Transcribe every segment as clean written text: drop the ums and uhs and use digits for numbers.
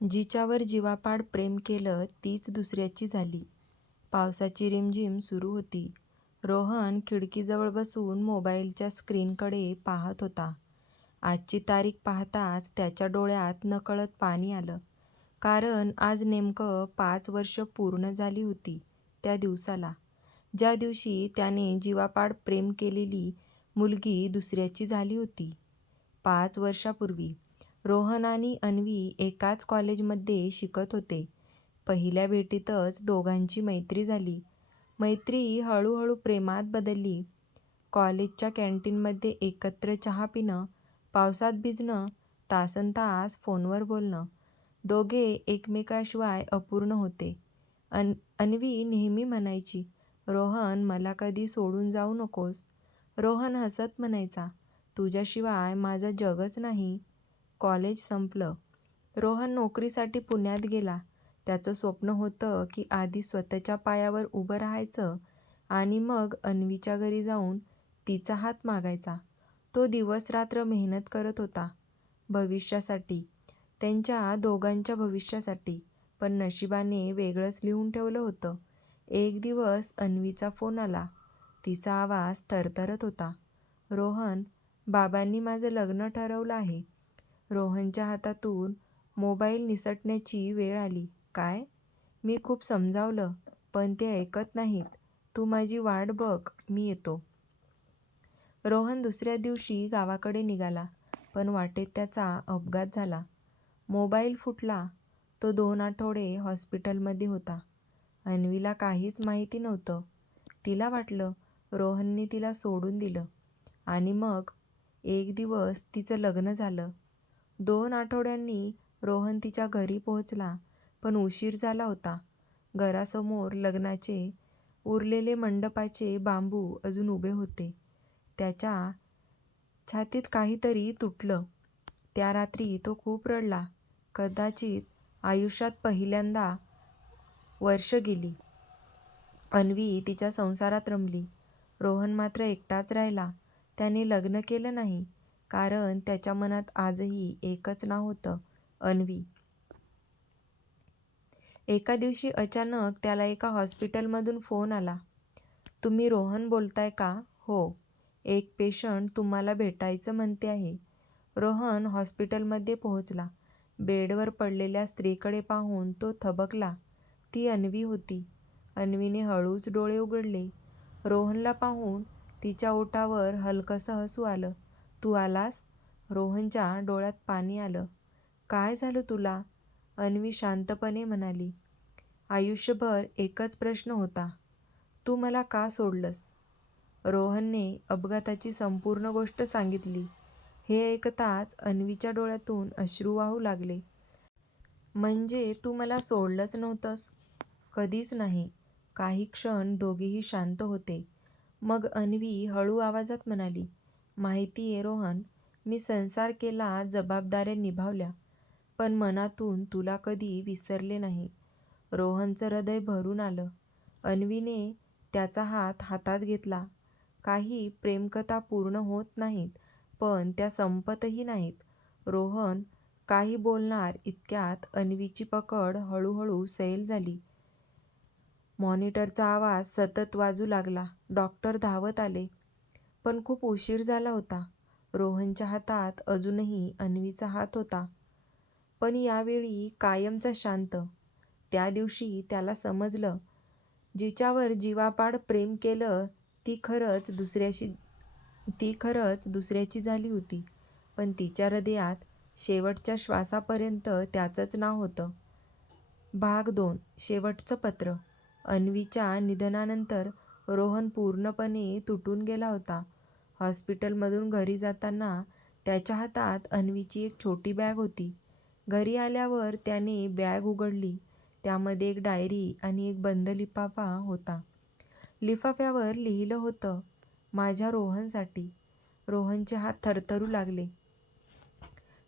जिच्यावर जीवापाड प्रेम केलं तीच दुसऱ्याची झाली. पावसाची रिमझिम सुरू होती. रोहन खिडकीजवळ बसून मोबाईलच्या स्क्रीनकडे पाहत होता. आजची तारीख पाहताच त्याच्या डोळ्यात नकळत पाणी आलं. कारण आज नेमकं 5 वर्ष पूर्ण झाली होती त्या दिवसाला, ज्या दिवशी त्याने जीवापाड प्रेम केलेली मुलगी दुसऱ्याची झाली होती. 5 वर्षापूर्वी रोहन आणि अन्वी एकाच कॉलेजमध्ये शिकत होते. पहिल्या भेटीतच दोघांची मैत्री झाली. मैत्री हळूहळू प्रेमात बदलली. कॉलेजच्या कॅन्टीनमध्ये एकत्र चहा पिणं, पावसात भिजणं, तासनतास फोनवर बोलणं, दोघे एकमेकाशिवाय अपूर्ण होते. अन्वी नेहमी म्हणायची, "रोहन, मला कधी सोडून जाऊ नकोस." रोहन हसत म्हणायचा, "तुझ्याशिवाय माझं जगच नाही." कॉलेज संपलं. रोहन नोकरीसाठी पुण्यात गेला. त्याचं स्वप्न होतं की आधी स्वतःच्या पायावर उभं राहायचं आणि मग अन्वीच्या घरी जाऊन तिचा हात मागायचा. तो दिवस-रात्र मेहनत करत होता. भविष्यासाठी, त्यांच्या दोघांच्या भविष्यासाठी. पण नशिबाने वेगळंच लिहून ठेवलं होतं. एक दिवस अन्वीचा फोन आला. तिचा आवाज थरथरत होता. "रोहन, बाबांनी माझं लग्न ठरवलं आहे." रोहनच्या हातातून मोबाईल निसटण्याची वेळ आली. "काय?" "मी खूप समजावलं, पण ते ऐकत नाहीत. तू माझी वाट बघ, मी येतो." रोहन दुसऱ्या दिवशी गावाकडे निघाला, पण वाटेत त्याचा अपघात झाला. मोबाईल फुटला. तो 2 आठवडे हॉस्पिटलमध्ये होता. अन्वीला काहीच माहिती नव्हतं. तिला वाटलं रोहनने तिला सोडून दिलं. आणि मग एक दिवस तिचं लग्न झालं. 2 आठवड्यांनी रोहन तिच्या घरी पोहोचला, पण उशीर झाला होता. घरासमोर लग्नाचे उरलेले मंडपाचे बांबू अजून उभे होते. त्याच्या छातीत काहीतरी तुटलं. त्या रात्री तो खूप रडला. कदाचित आयुष्यात पहिल्यांदा. वर्ष गेली. अन्वी तिच्या संसारात रमली. रोहन मात्र एकटाच राहिला. त्याने लग्न केलं नाही, कारण त्याच्या मनात आजही एकच नाव होतं, अन्वी. एका दिवशी अचानक त्याला एका हॉस्पिटलमधून फोन आला. "तुम्ही रोहन बोलताय का?" "हो. एक पेशंट तुम्हाला भेटायचं म्हणते आहे." रोहन हॉस्पिटलमध्ये पोहोचला. बेडवर पडलेल्या स्त्रीकडे पाहून तो थबकला. ती अन्वी होती. अन्वीने हळूच डोळे उघडले. रोहनला पाहून तिच्या ओठावर हलकंसं हसू आलं. "तू आलास?" रोहनच्या डोळ्यात पाणी आलं. "काय झालं तुला?" अन्वी शांतपणे म्हणाली. "आयुष्यभर एकच प्रश्न होता. तू मला का सोडलंस?" रोहनने अपघाताची संपूर्ण गोष्ट सांगितली. हे ऐकताच अन्वीच्या डोळ्यातून अश्रू वाहू लागले. "म्हणजे तू मला सोडलंच नव्हतंस?" "कधीच नाही." काही क्षण दोघेही शांत होते. मग अन्वी हळू आवाजात म्हणाली, "माहितीये रोहन, मी संसार केला, जबाबदाऱ्या निभावल्या, पण मनातून तुला कधी विसरले नाही." रोहनचं हृदय भरून आलं. अन्वीने त्याचा हात हातात घेतला. "काही प्रेमकथा पूर्ण होत नाहीत, पण त्या संपतही नाहीत." रोहन काही बोलणार इतक्यात अन्वीची पकड हळूहळू सैल झाली. मॉनिटरचा आवाज सतत वाजू लागला. डॉक्टर धावत आले. पण खूप उशीर झाला होता. रोहनच्या हातात अजूनही अन्वीचा हात होता, पण यावेळी कायमचा शांत. त्या दिवशी त्याला समजलं, जिच्यावर जीवापाड प्रेम केलं ती खरंच दुसऱ्याची झाली होती, पण तिच्या हृदयात शेवटच्या श्वासापर्यंत त्याचंच नाव होतं. भाग 2. शेवटचं पत्र. अन्वीच्या निधनानंतर रोहन पूर्णपणे तुटून गेला होता. हॉस्पिटलमधून घरी जाताना त्याच्या हातात अन्वीची एक छोटी बॅग होती. घरी आल्यावर त्याने बॅग उघडली. त्यामध्ये एक डायरी आणि एक बंद लिफाफा होता. लिफाफ्यावर लिहिलं होतं, "माझ्या रोहनसाठी." रोहनचे हात थरथरू लागले.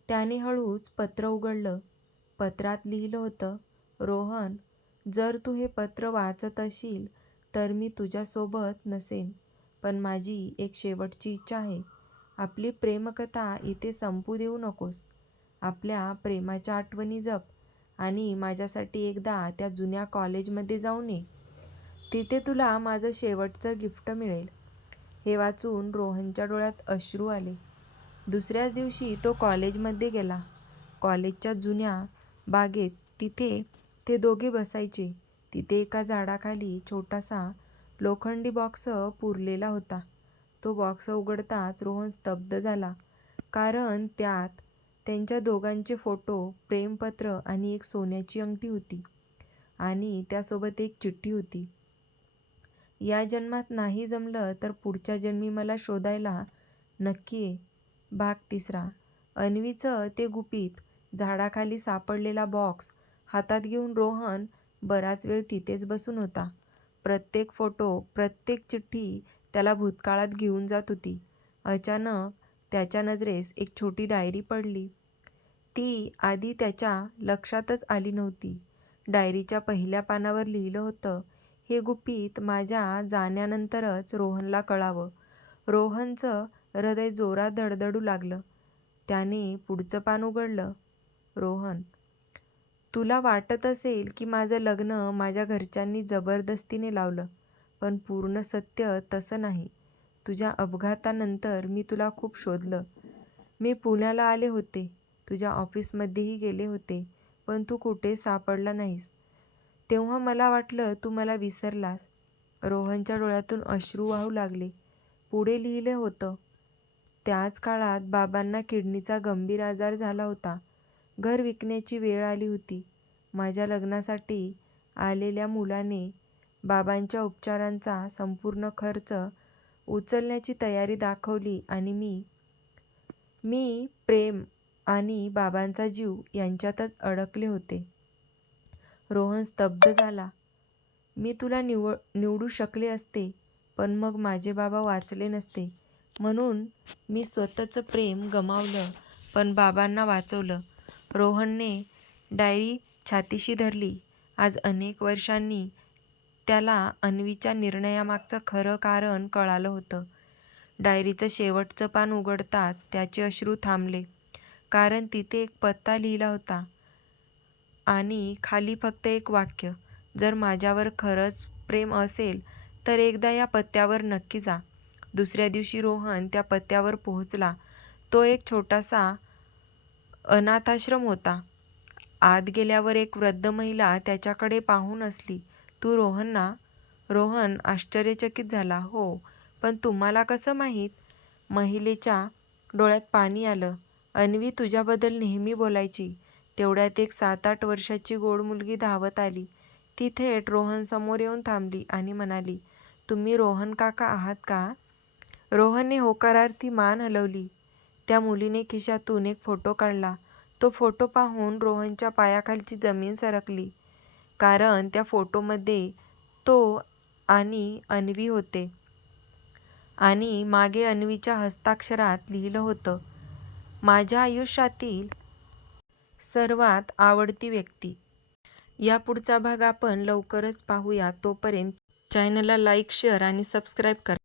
त्याने हळूच पत्र उघडलं. पत्रात लिहिलं होतं, "रोहन, जर तू हे पत्र वाचत असशील तर मी तुझ्यासोबत नसेन, पण माझी एक शेवटची इच्छा आहे. आपली प्रेमकथा इथे संपू देऊ नकोस. आपल्या प्रेमाच्या आठवणी जप." आणि माझ्यासाठी एकदा त्या जुन्या कॉलेजमध्ये जाऊन ये. तिथे तुला माझं शेवटचं गिफ्ट मिळेल. हे वाचून रोहनच्या डोळ्यात अश्रू आले. दुसऱ्याच दिवशी तो कॉलेजमध्ये गेला. कॉलेजच्या जुन्या बागेत तिथे ते दोघे बसायचे. तिथे एका झाडाखाली छोटासा लोखंडी बॉक्स पुरलेला होता. तो बॉक्स उघडताच रोहन स्तब्ध झाला, कारण त्यात त्यांच्या दोघांचे फोटो, प्रेमपत्र आणि एक सोन्याची अंगठी होती. आणि त्यासोबत एक चिठ्ठी होती. या जन्मात नाही जमलं तर पुढच्या जन्मी मला शोधायला नक्की ये. भाग 3. अन्वीचं ते गुपित झाडाखाली सापडलेला बॉक्स हातात घेऊन रोहन बराच वेळ तिथेच बसून होता. प्रत्येक फोटो, प्रत्येक चिठ्ठी त्याला भूतकाळात घेऊन जात होती. अचानक त्याच्या नजरेस एक छोटी डायरी पडली. ती आधी त्याच्या लक्षातच आली नव्हती. डायरीच्या पहिल्या पानावर लिहिलं होतं, हे गुपित माझ्या जाण्यानंतरच रोहनला कळावं. रोहनचं हृदय जोरात धडधडू लागलं. त्याने पुढचं पान उघडलं. रोहन, तुला वाटत असेल की माझं लग्न माझ्या घरच्यांनी जबरदस्तीने लावलं, पण पूर्ण सत्य तसं नाही. तुझ्या अपघातानंतर मी तुला खूप शोधलं. मी पुण्याला आले होते, तुझ्या ऑफिसमध्येही गेले होते, पण तू कुठेच सापडला नाहीस. तेव्हा मला वाटलं तू मला विसरलास. रोहनच्या डोळ्यातून अश्रू वाहू लागले. पुढे लिहिलं होतं, त्याच काळात बाबांना किडनीचा गंभीर आजार झाला होता. घर विकण्याची वेळ आली होती. माझ्या लग्नासाठी आलेल्या मुलाने बाबांच्या उपचारांचा संपूर्ण खर्च उचलण्याची तयारी दाखवली आणि मी प्रेम आणि बाबांचा जीव यांच्यातच अडकले होते. रोहन स्तब्ध झाला. मी तुला निवडू शकले असते, पण मग माझे बाबा वाचले नसते. म्हणून मी स्वतःचं प्रेम गमावलं, पण बाबांना वाचवलं. रोहनने डायरी छातीशी धरली. आज अनेक वर्षांनी त्याला अन्वीच्या निर्णयामागचं खरं कारण कळालं होतं. डायरीचं शेवटचं पान उघडताच त्याचे अश्रू थांबले, कारण तिथे एक पत्ता लिहिला होता आणि खाली फक्त एक वाक्य, जर माझ्यावर खरंच प्रेम असेल तर एकदा या पत्त्यावर नक्की जा. दुसऱ्या दिवशी रोहन त्या पत्त्यावर पोहोचला. तो एक छोटासा अनाथाश्रम होता. आत गेल्यावर एक वृद्ध महिला त्याच्याकडे पाहून हसली. तू रोहन ना? रोहन आश्चर्यचकित झाला. हो, पण तुम्हाला कसं माहीत? महिलेच्या डोळ्यात पाणी आलं. अन्वी तुझ्याबद्दल नेहमी बोलायची. तेवढ्यात एक 7-8 वर्षाची गोड मुलगी धावत आली. ती थेट रोहन समोर येऊन थांबली आणि म्हणाली, तुम्ही रोहन काका आहात का? रोहनने होकारार्थी मान हलवली. त्या मुलीने खिशातून एक फोटो काढला. तो फोटो पाहून रोहनच्या पायाखालची जमीन सरकली, कारण त्या फोटोमध्ये तो आणि अन्वी होते आणि मागे अन्वीच्या हस्ताक्षरात लिहिलं होतं, माझ्या आयुष्यातील सर्वात आवडती व्यक्ती. या पुढचा भाग आपण लवकरच पाहूया. तोपर्यंत चॅनलला लाईक, शेअर आणि सबस्क्राईब करा.